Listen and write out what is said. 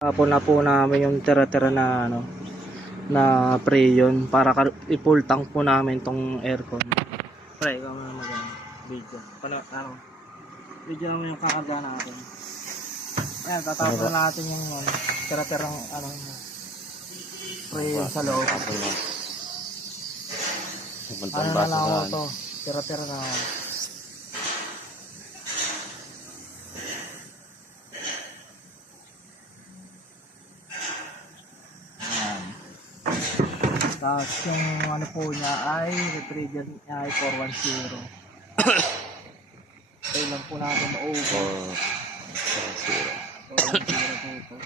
Tapon na po namin yung tira-tira na ano na preyon para i-full tank po namin tong aircon. Pre, ikaw na video. Video naman yung kakarga natin. Ayan, tatapon na natin yung tira-tirang preyon sa loob. Ano na lang ako to, tira-tira na ako. Tapos yung ano po niya ay refrigerant niya ay 410. Tayo lang po natin ma-over. 410 po ito.